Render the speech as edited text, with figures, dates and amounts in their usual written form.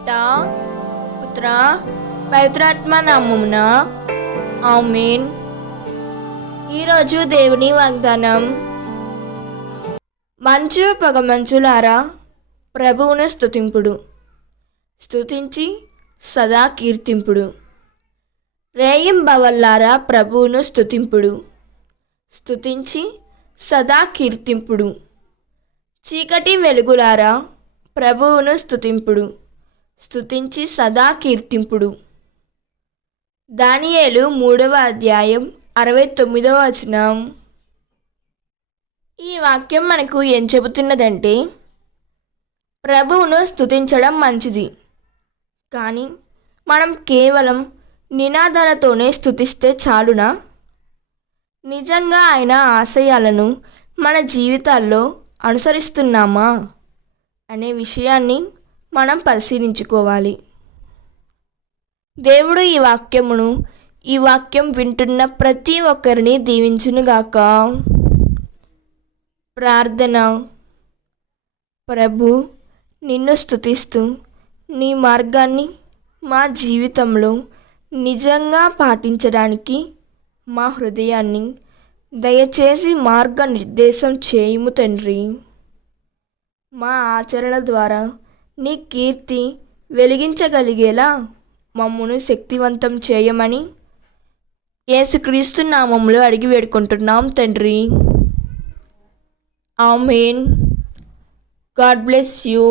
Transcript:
పితా పుత్ర పవిత్రాత్మ నామమున ఆమేన్. ఈరోజు దేవుని వాగ్దానం. మంచు పొగమంచులారా ప్రభువును స్తుతింపుడు, స్తుతించి సదా కీర్తింపుడు. రేయింబవల్లారా ప్రభువును స్తుతింపుడు, స్తుతించి సదా కీర్తింపుడు. చీకటి వెలుగులారా ప్రభువును స్తుతింపుడు, స్తుతించి సదా కీర్తింపుడు. దానియేలు 3వ అధ్యాయం 69వ వచనం. ఈ వాక్యం మనకు ఏం చెబుతున్నదంటే, ప్రభువును స్తుతించడం మంచిది, కానీ మనం కేవలం నినాదాలతోనే స్తుతిస్తే చాలునా? నిజంగా ఆయన ఆశయాలను మన జీవితాల్లో అనుసరిస్తున్నామా అనే విషయాన్ని మనం పరిశీలించుకోవాలి. దేవుడు ఈ వాక్యం వింటున్న ప్రతి ఒక్కరిని దీవించునుగాక. ప్రార్థన. ప్రభు, నిన్ను స్తుతిస్తూ నీ మార్గాన్ని మా జీవితంలో నిజంగా పాటించడానికి మా హృదయాన్ని దయచేసి మార్గనిర్దేశం చేయుము తండ్రి. మా ఆచరణ ద్వారా నీ కీర్తి వెలిగించగలిగేలా మమ్మును శక్తివంతం చేయమని యేసుక్రీస్తు నామములో అడిగి వేడుకుంటున్నాం తండ్రి. ఆమేన్. God bless you.